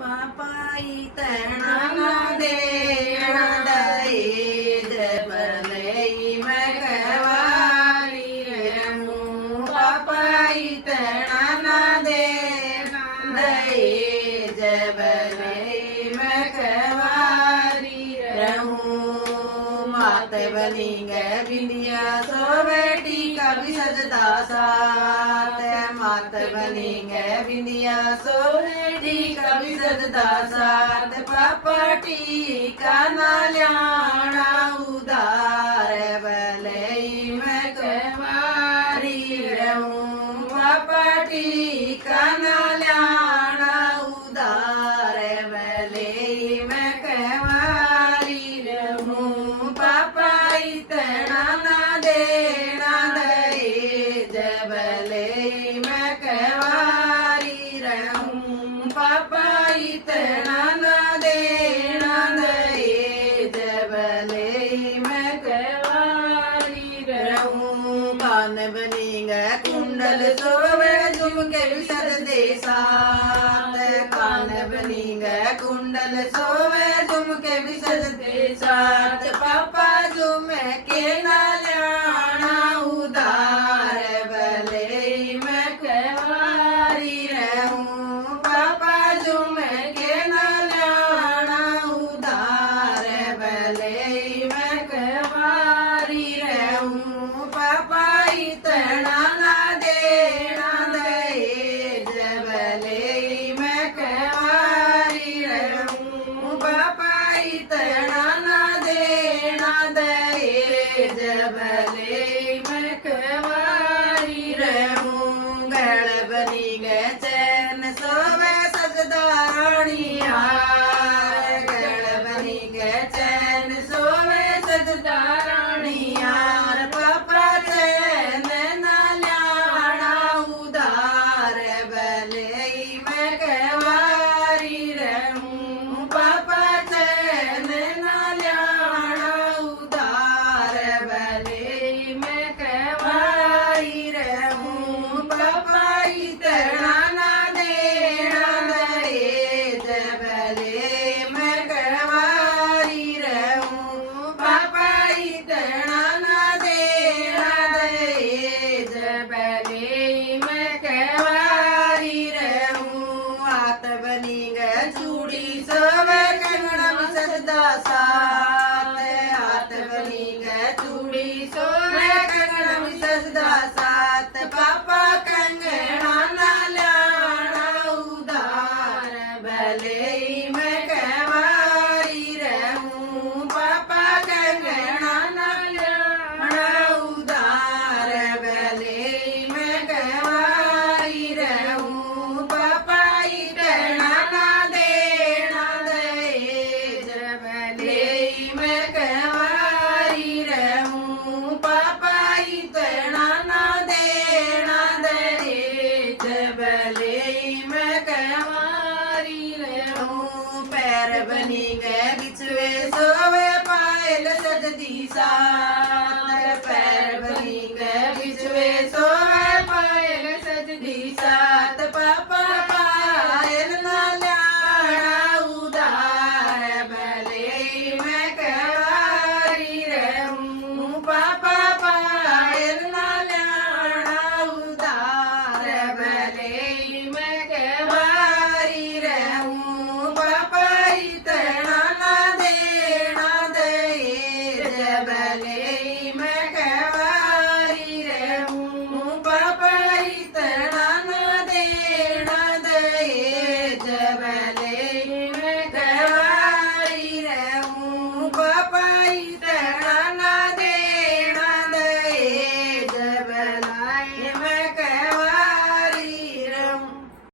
पापाई तैणा ना देण दहेज भलई मैं कहवारी रहूं पापाई तैणा ना देण दहेज भलई मैं कहवारी रहूं मात बनी गए बिंदिया सो बेटी का भी सजदा साथ मात बनी गए बिंदिया सो बेटी का भी सजदा साथ पापा टीका ना ल्याना उधार भलई मैं कहवारी रहूं पापा टीका ना ल्याना उधार भलई मैं कहवारी रहूं पापा इतना ना देना दहेज भलई मैं कहवारी रहूं पापा इतना ना देना दहेज भलई मैं कहवारी रहूं कान बनी गए कुंडल सोवे झुमके विसर दे साथ कान बनी गए कुंडल सोवे झुमके विसर दे साथ पापा झुमके ना ल्याना उधार भलई मैं कहवारी रहूं पापा झुमके ना ल्याना उधार भलई मैं कहवारी रहूं पापा इतना ना देना दहेज भलई मैं कहवारी रहूं पापा इतना ना देना दहेज भलई मैं कहवारी रहूं गढ़ बनी गए चैन सोवे सजदा रानियार गढ़ बनी गए चैन सोवे सजदा रानियार पापा चैन ना ल्याना उधार भलई मैं कहवारी रहूं पापा चैन ना ल्याना उधार भलई मैं कहवारी रहूं पापा इतना ना देना दहेज भलई मैं कहवारी रहूं पापा इतना ना देना दहेज भलई मैं कहवारी रहूं हाथ बनी गए चूड़ी सोवे कंगना में सजदा साथ हाथ बनी गए चूड़ी सोवे कंगना में सजदा साथ पापा कंगना ना ल्याना उधार भलई मैं कहवारी रहूं पापा कंगना ना ल्याना उधार भलई मैं कहवारी रहूं पापा इतना ना देना दहेज भलई मैं कहवारी रहूं पापा इतना ना देना दहेज भलई मैं कहवारी रहूं पैर बनी गए बिछवे सोवे पायल सजदी साथ पैर बनी गए बिछवे सोवे पायल सजदी साथ पापा पायल ना ल्याना उधार भलई मैं कहवारी रहूं पापा पायल ना ल्याना उधार भलई मैं कहवारी रहूं पापा इतना ना देना दहेज भलई मैं